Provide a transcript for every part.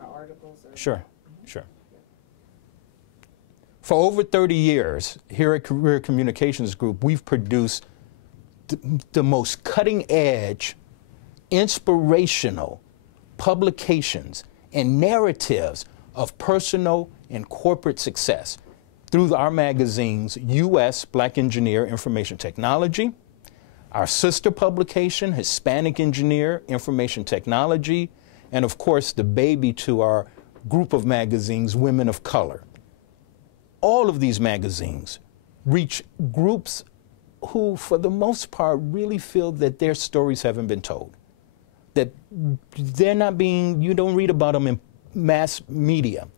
articles? Or Sure, sure. For over 30 years, here at Career Communications Group, we've produced the most cutting-edge, inspirational publications and narratives of personal and corporate success through our magazines, U.S. Black Engineer Information Technology, our sister publication, Hispanic Engineer Information Technology, and of course the baby to our group of magazines, Women of Color. All of these magazines reach groups who, for the most part, really feel that their stories haven't been told, that they're not being, you don't read about them in mass media.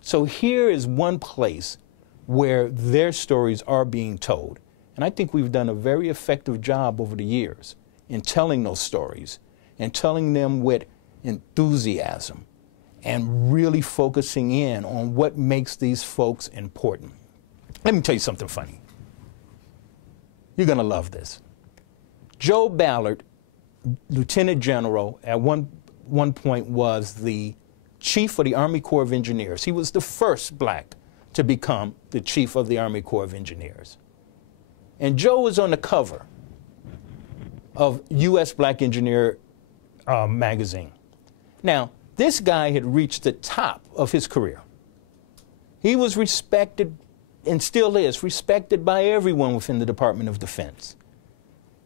So here is one place where their stories are being told. And I think we've done a very effective job over the years in telling those stories and telling them with enthusiasm and really focusing in on what makes these folks important. Let me tell you something funny. You're going to love this. Joe Ballard, Lieutenant General, at one point was the Chief of the Army Corps of Engineers. He was the first black to become the Chief of the Army Corps of Engineers. And Joe was on the cover of U.S. Black Engineer magazine. Now, this guy had reached the top of his career. He was respected, and still is, respected by everyone within the Department of Defense.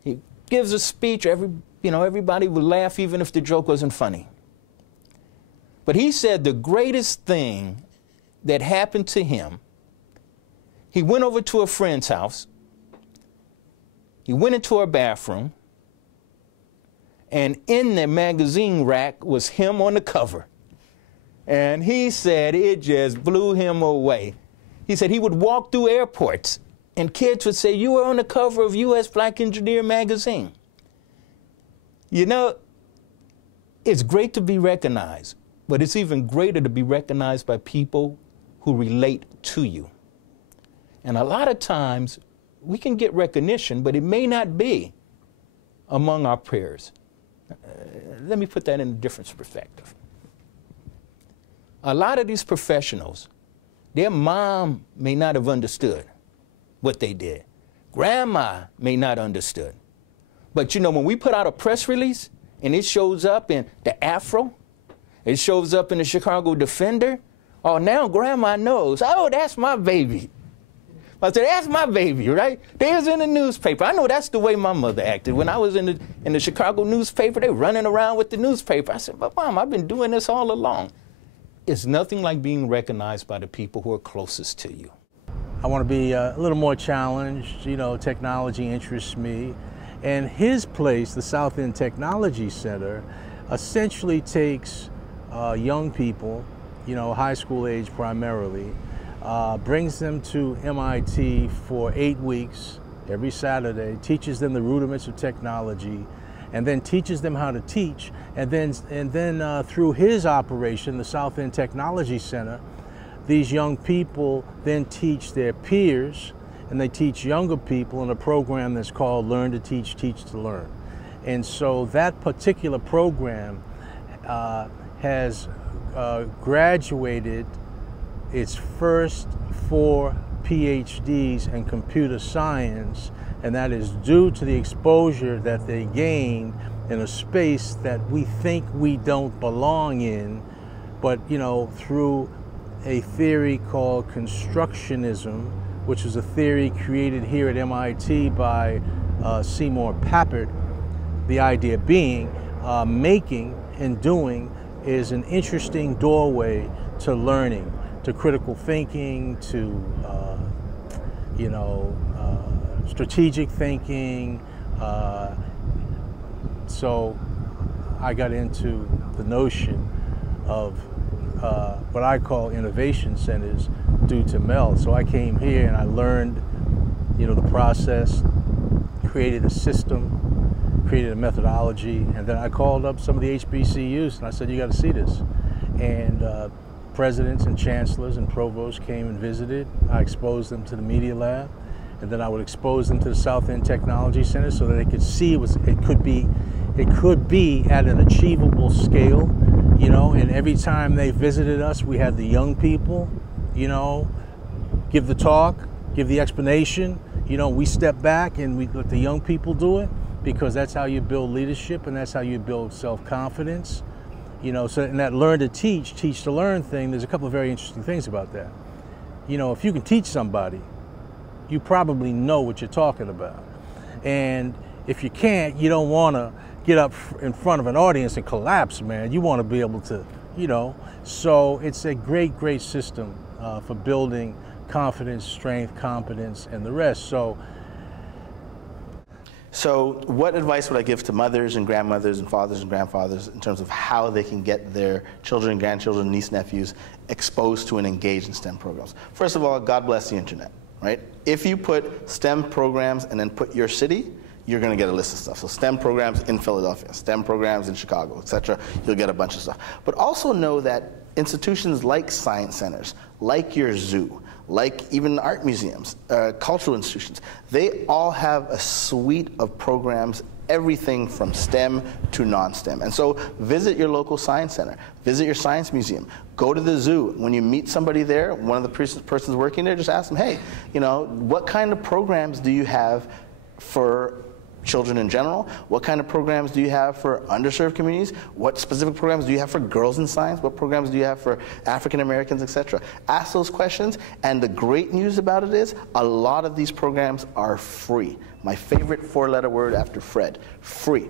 He gives a speech, everybody would laugh even if the joke wasn't funny. But he said the greatest thing that happened to him, he went over to a friend's house, he went into her bathroom, and in the magazine rack was him on the cover. And he said it just blew him away. He said he would walk through airports and kids would say, "You were on the cover of U.S. Black Engineer magazine." You know, it's great to be recognized, but it's even greater to be recognized by people who relate to you. And a lot of times we can get recognition, but it may not be among our peers. Let me put that in a different perspective. A lot of these professionals, their mom may not have understood what they did. Grandma may not have understood. But you know, when we put out a press release and it shows up in the Afro, it shows up in the Chicago Defender, oh, now Grandma knows, oh, that's my baby. I said, that's my baby, right? There's in the newspaper. I know that's the way my mother acted. When I was in the Chicago newspaper, they were running around with the newspaper. I said, but Mom, I've been doing this all along. It's nothing like being recognized by the people who are closest to you. I want to be a little more challenged. You know, technology interests me. And his place, the South End Technology Center, essentially takes young people, you know, high school age primarily, brings them to MIT for 8 weeks every Saturday, teaches them the rudiments of technology, and then teaches them how to teach. And then through his operation, the South End Technology Center, these young people then teach their peers, and they teach younger people in a program that's called Learn to Teach, Teach to Learn. And so that particular program has graduated its first 4 PhDs in computer science, and that is due to the exposure that they gained in a space that we think we don't belong in, but you know, through a theory called constructionism, which is a theory created here at MIT by Seymour Papert. The idea being making and doing is an interesting doorway to learning, to critical thinking, to strategic thinking. So I got into the notion of what I call innovation centers due to Mel. So I came here and I learned, you know, the process, created a system, created a methodology, and then I called up some of the HBCUs and I said, you got to see this. And presidents and chancellors and provosts came and visited. I exposed them to the Media Lab, and then I would expose them to the South End Technology Center so that they could see it could be at an achievable scale, you know, and every time they visited us, we had the young people, you know, give the talk, give the explanation. You know, we step back and we let the young people do it, because that's how you build leadership and that's how you build self-confidence. You know, so in that learn to teach, teach to learn thing, there's a couple of very interesting things about that. You know, if you can teach somebody, you probably know what you're talking about. And if you can't, you don't want to get up in front of an audience and collapse, man. You want to be able to, you know. So it's a great, great system for building confidence, strength, competence, and the rest. So what advice would I give to mothers and grandmothers and fathers and grandfathers in terms of how they can get their children, grandchildren, niece, nephews exposed to and engaged in STEM programs? First of all, God bless the internet, right? If you put STEM programs and then put your city, you're going to get a list of stuff. So STEM programs in Philadelphia, STEM programs in Chicago, etc. You'll get a bunch of stuff. But also know that institutions like science centers, like your zoo, like even art museums, cultural institutions, they all have a suite of programs, everything from STEM to non-STEM. And so visit your local science center, visit your science museum, go to the zoo. When you meet somebody there, one of the persons working there, just ask them, hey, you know, what kind of programs do you have for children in general? What kind of programs do you have for underserved communities? What specific programs do you have for girls in science? What programs do you have for African Americans, etc.? Ask those questions, and the great news about it is a lot of these programs are free. My favorite four-letter word after Fred, free.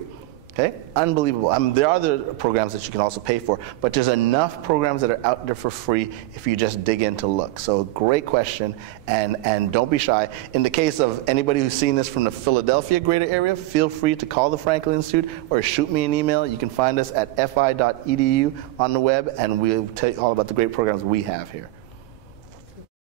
Okay, unbelievable. There are other programs that you can also pay for, but there's enough programs that are out there for free if you just dig in to look. So great question, and don't be shy. In the case of anybody who's seen this from the Philadelphia greater area, feel free to call the Franklin Institute or shoot me an email. You can find us at fi.edu on the web, and we'll tell you all about the great programs we have here.